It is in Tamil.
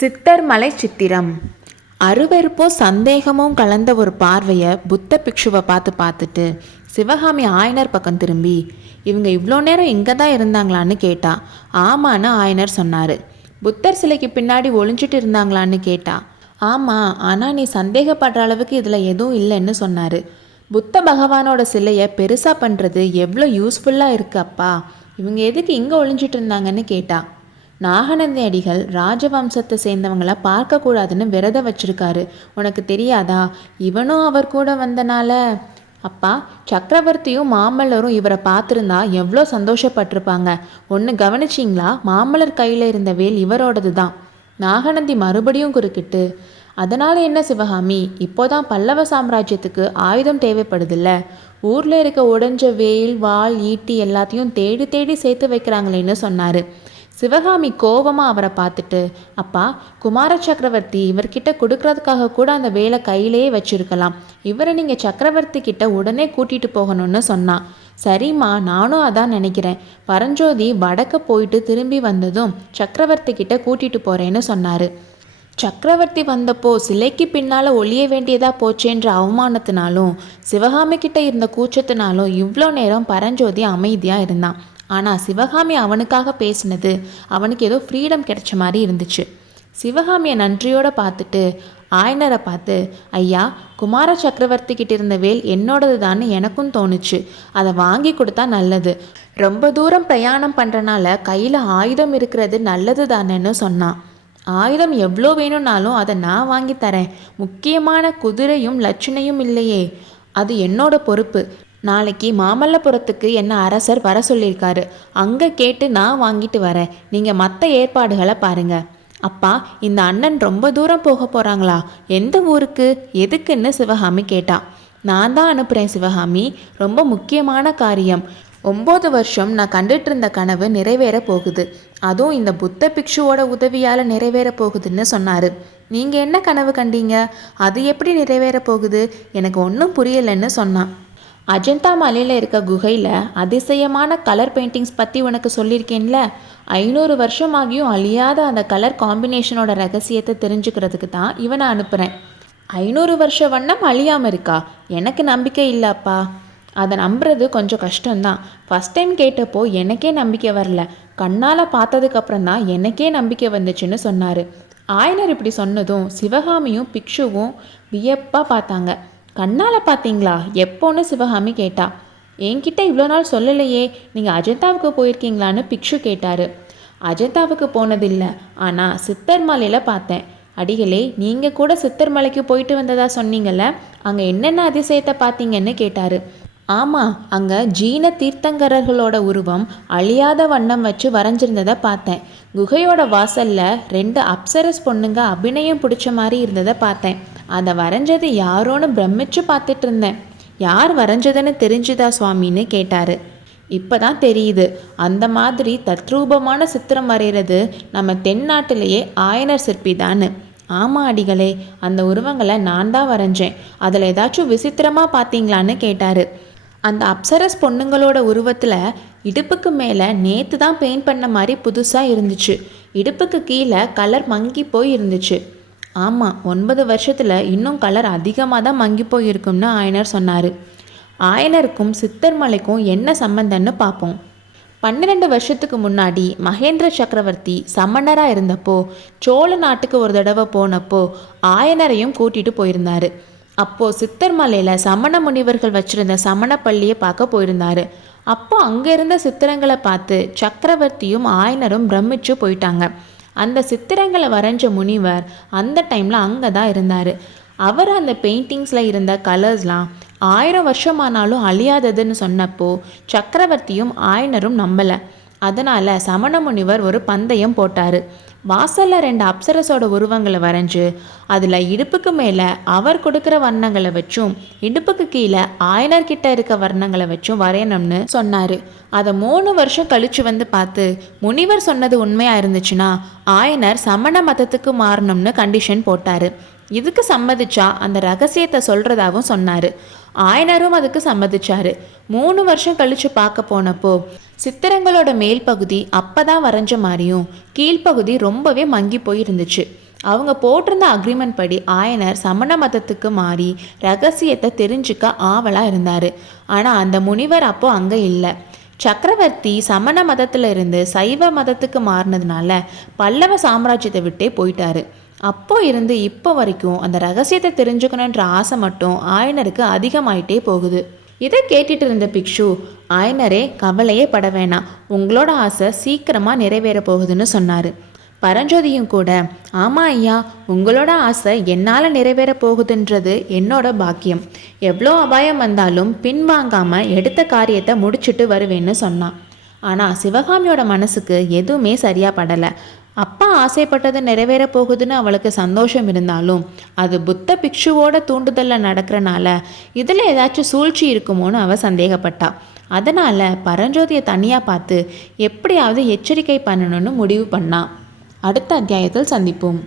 சித்தர்மலை சித்திரம். அருவருப்போ சந்தேகமும் கலந்த ஒரு பார்வையை புத்த பிக்ஷுவை பார்த்துட்டு சிவகாமி ஆயனர் பக்கம் திரும்பி, இவங்க இவ்வளோ நேரம் இங்கே தான் இருந்தாங்களான்னு கேட்டா. ஆமான்னு ஆயனர் சொன்னார். புத்தர் சிலைக்கு பின்னாடி ஒளிஞ்சிட்டு இருந்தாங்களான்னு கேட்டா. ஆமாம், ஆனால் நீ சந்தேகப்படுற அளவுக்கு இதில் எதுவும் இல்லைன்னு சொன்னார். புத்த பகவானோட சிலையை பெருசாக பண்ணுறது எவ்வளோ யூஸ்ஃபுல்லாக இருக்குது அப்பா, இவங்க எதுக்கு இங்கே ஒளிஞ்சிட்டு இருந்தாங்கன்னு கேட்டா. நாகநந்தி அடிகள் ராஜவம்சத்தை சேர்ந்தவங்கள பார்க்கக்கூடாதுன்னு விரதம் வச்சிருக்காரு, உனக்கு தெரியாதா? இவனும் அவர் கூட வந்தனால. அப்பா, சக்கரவர்த்தியும் மாமல்லரும் இவரை பார்த்துருந்தா எவ்வளோ சந்தோஷப்பட்டிருப்பாங்க. ஒன்று கவனிச்சிங்களா? மாமல்லர் கையில் இருந்த வேல் இவரோடது தான். நாகநந்தி மறுபடியும் குறுக்கிட்டு, அதனால் என்ன சிவகாமி, இப்போதான் பல்லவ சாம்ராஜ்யத்துக்கு ஆயுதம் தேவைப்படுதில்ல. ஊரில் இருக்க உடைஞ்ச வேல், வாள், ஈட்டி எல்லாத்தையும் தேடி தேடி சேர்த்து வைக்கிறாங்களேன்னு சொன்னார். சிவகாமி கோபமாக அவரை பார்த்துட்டு, அப்பா, குமார சக்கரவர்த்தி இவர்கிட்ட கொடுக்கறதுக்காக கூட அந்த வேலை கையிலேயே வச்சுருக்கலாம். இவரை நீங்கள் சக்கரவர்த்தி கிட்ட உடனே கூட்டிகிட்டு போகணும்னு சொன்னான். சரிம்மா, நானும் அதான் நினைக்கிறேன். பரஞ்சோதி வடக்க போயிட்டு திரும்பி வந்ததும் சக்கரவர்த்தி கிட்ட கூட்டிகிட்டு போகிறேன்னு சொன்னார். சக்கரவர்த்தி வந்தப்போ சிலைக்கு பின்னால் ஒளிய வேண்டியதாக போச்சேன்ற அவமானத்தினாலும் சிவகாமி கிட்ட இருந்த கூச்சத்தினாலும் இவ்வளோ நேரம் பரஞ்சோதி அமைதியாக இருந்தான். ஆனால் சிவகாமி அவனுக்காக பேசினது அவனுக்கு ஏதோ ஃப்ரீடம் கிடைச்ச மாதிரி இருந்துச்சு. சிவகாமியை நன்றியோடு பார்த்துட்டு ஆயனரை பார்த்து, ஐயா, குமார சக்கரவர்த்தி கிட்ட இருந்த வேல் என்னோடது தான்னு எனக்கும் தோணுச்சு. அதை வாங்கி கொடுத்தா நல்லது. ரொம்ப தூரம் பிரயாணம் பண்ணுறனால கையில் ஆயுதம் இருக்கிறது நல்லது தானேன்னு சொன்னான். ஆயுதம் எவ்வளோ வேணும்னாலும் அதை நான் வாங்கி தரேன். முக்கியமான குதிரையும் லட்சணையும் இல்லையே, அது என்னோட பொறுப்பு. நாளைக்கு மாமல்லபுரத்துக்கு என்ன அரசர் வர சொல்லியிருக்காரு. அங்கே கேட்டு நான் வாங்கிட்டு வரேன். நீங்கள் மற்ற ஏற்பாடுகளை பாருங்கள். அப்பா, இந்த அண்ணன் ரொம்ப தூரம் போக போகிறாங்களா? எந்த ஊருக்கு, எதுக்குன்னு சிவகாமி கேட்டா. நான் தான் அனுப்புகிறேன் சிவகாமி. ரொம்ப முக்கியமான காரியம். 9 வருஷம் நான் கண்டுட்டு இருந்த கனவு நிறைவேற போகுது. அதுவும் இந்த புத்த பிக்ஷுவோட உதவியால் நிறைவேற போகுதுன்னு சொன்னார். நீங்கள் என்ன கனவு கண்டீங்க? அது எப்படி நிறைவேற போகுது? எனக்கு ஒன்றும் புரியலைன்னு சொன்னான். அஜந்தா மலையில் இருக்க குகையில் அதிசயமான கலர் பெயிண்டிங்ஸ் பற்றி உனக்கு சொல்லியிருக்கேன்ல. 500 வருஷம் ஆகியும் அழியாத அந்த கலர் காம்பினேஷனோட ரகசியத்தை தெரிஞ்சுக்கிறதுக்கு தான் இவனை அனுப்புகிறேன். 500 வருஷ வண்ணம் அழியாமல் இருக்கா? எனக்கு நம்பிக்கை இல்லைப்பா. அதை நம்புறது கொஞ்சம் கஷ்டம்தான். ஃபஸ்ட் டைம் கேட்டப்போ எனக்கே நம்பிக்கை வரல. கண்ணால் பார்த்ததுக்கப்புறம் தான் எனக்கே நம்பிக்கை வந்துச்சுன்னு சொன்னார். ஆயனர் இப்படி சொன்னதும் சிவகாமியும் பிக்ஷுவும் வியப்பாக பார்த்தாங்க. கண்ணால் பார்த்தீங்களா? எப்போன்னு சிவகாமி கேட்டா. என்கிட்ட இவ்வளோ நாள் சொல்லலையே. நீங்கள் அஜந்தாவுக்கு போயிருக்கீங்களான்னு பிக்ஷு கேட்டார். அஜந்தாவுக்கு போனதில்லை, ஆனால் சித்தர்மலையில் பார்த்தேன். அடிகளே, நீங்கள் கூட சித்தர்மலைக்கு போயிட்டு வந்ததா சொன்னீங்கல்ல, அங்கே என்னென்ன அதிசயத்தை பார்த்தீங்கன்னு கேட்டார். ஆமாம், அங்கே ஜீன தீர்த்தங்கரர்களோட உருவம் அழியாத வண்ணம் வச்சு வரைஞ்சிருந்ததை பார்த்தேன். குகையோட வாசலில் 2 அப்சரஸ் பொண்ணுங்க அபிநயம் பிடிச்ச மாதிரி இருந்ததை பார்த்தேன். அதை வரைஞ்சது யாரோன்னு பிரமிச்சு பார்த்துட்டு இருந்தேன். யார் வரைஞ்சதுன்னு தெரிஞ்சுதா சுவாமின்னு கேட்டார். இப்போ தான் தெரியுது. அந்த மாதிரி தத்ரூபமான சித்திரம் வரைகிறது நம்ம தென்னாட்டிலேயே ஆயனர் சிற்பி தான்னு. ஆமாம் அடிகளே, அந்த உருவங்களை நான் தான் வரைஞ்சேன். அதில் ஏதாச்சும் விசித்திரமாக பார்த்தீங்களான்னு கேட்டார். அந்த அப்சரஸ் பொண்ணுங்களோட உருவத்தில் இடுப்புக்கு மேலே நேற்று தான் பெயிண்ட் பண்ண மாதிரி புதுசாக இருந்துச்சு. இடுப்புக்கு கீழே கலர் மங்கி போய் இருந்துச்சு. ஆமாம், 9 வருஷத்தில் இன்னும் கலர் அதிகமாக தான் மங்கி போயிருக்கும்னு ஆயனர் சொன்னார். ஆயனருக்கும் சித்தர்மலைக்கும் என்ன சம்பந்தம்னு பார்ப்போம். 12 வருஷத்துக்கு முன்னாடி மகேந்திர சக்கரவர்த்தி சமணராக இருந்தப்போ சோழ நாட்டுக்கு ஒரு தடவை போனப்போ ஆயனரையும் கூட்டிகிட்டு போயிருந்தார். அப்போது சித்தர்மலையில் சமண முனிவர்கள் வச்சுருந்த சமண பள்ளியை பார்க்க போயிருந்தார். அப்போ அங்கே இருந்த சித்திரங்களை பார்த்து சக்கரவர்த்தியும் ஆயனரும் பிரமிச்சு போயிட்டாங்க. அந்த சித்திரங்களை வரைஞ்ச முனிவர் அந்த டைமில் அங்கே தான் இருந்தார். அவர் அந்த பெயிண்டிங்ஸில் இருந்த கலர்ஸ்லாம் 1000 வருஷமானாலும் அழியாததுன்னு சொன்னப்போ சக்கரவர்த்தியும் ஆயனரும் நம்பலை. அதனால் சமண முனிவர் ஒரு பந்தயம் போட்டார். வாசலில் 2 அப்சரஸோட உருவங்களை வரைஞ்சி அதில் இடுப்புக்கு மேலே அவர் கொடுக்குற வர்ணங்களை வச்சும் இடுப்புக்கு கீழே ஆயனர்கிட்ட இருக்க வர்ணங்களை வச்சும் வரையணும்னு சொன்னார். அதை 3 வருஷம் கழித்து வந்து பார்த்து முனிவர் சொன்னது உண்மையாக இருந்துச்சுன்னா ஆயனர் சமண மதத்துக்கு மாறணும்னு கண்டிஷன் போட்டார். இதுக்கு சம்மதிச்சா அந்த ரகசியத்தை சொல்கிறதாகவும் சொன்னார். ஆயனரும் அதுக்கு சம்மதிச்சாரு. 3 வருஷம் கழித்து பார்க்க போனப்போ சித்திரங்களோட மேல் பகுதி அப்போ தான் வரைஞ்ச மாதிரியும் கீழ்ப்பகுதி ரொம்பவே மங்கி போயிருந்துச்சு. அவங்க போட்டிருந்த அக்ரிமெண்ட் படி ஆயனர் சமண மதத்துக்கு மாறி ரகசியத்தை தெரிஞ்சுக்க ஆவலாக இருந்தார். ஆனால் அந்த முனிவர் அப்போ அங்கே இல்லை. சக்கரவர்த்தி சமண மதத்தில் இருந்து சைவ மதத்துக்கு மாறினதுனால பல்லவ சாம்ராஜ்யத்தை விட்டே போயிட்டாரு. அப்போ இருந்து இப்போ வரைக்கும் அந்த ரகசியத்தை தெரிஞ்சுக்கணுன்ற ஆசை மட்டும் ஆயனருக்கு அதிகமாயிட்டே போகுது. இதை கேட்டுட்டு இருந்த பிக்ஷு, ஆயனரே கவலையே பட வேணாம், உங்களோட ஆசை சீக்கிரமாக நிறைவேற போகுதுன்னு சொன்னார். பரஞ்சோதியும் கூட, ஆமாம் ஐயா, உங்களோட ஆசை என்னால் நிறைவேற போகுதுன்றது என்னோட பாக்கியம். எவ்வளோ அபாயம் வந்தாலும் பின்வாங்காமல் எடுத்த காரியத்தை முடிச்சுட்டு வருவேன்னு சொன்னான். ஆனால் சிவகாமியோட மனசுக்கு எதுவுமே சரியாக படலை. அப்பா ஆசைப்பட்டது நிறைவேற போகுதுன்னு அவளுக்கு சந்தோஷம் இருந்தாலும் அது புத்த பிக்ஷுவோட தூண்டுதலில் நடக்கிறனால இதில் ஏதாச்சும் சூழ்ச்சி இருக்குமோன்னு அவள் சந்தேகப்பட்டா. அதனால் பரஞ்சோதியை தனியாக பார்த்து எப்படியாவது எச்சரிக்கை பண்ணணும்னு முடிவு பண்ணா. அடுத்த அத்தியாயத்தில் சந்திப்போம்.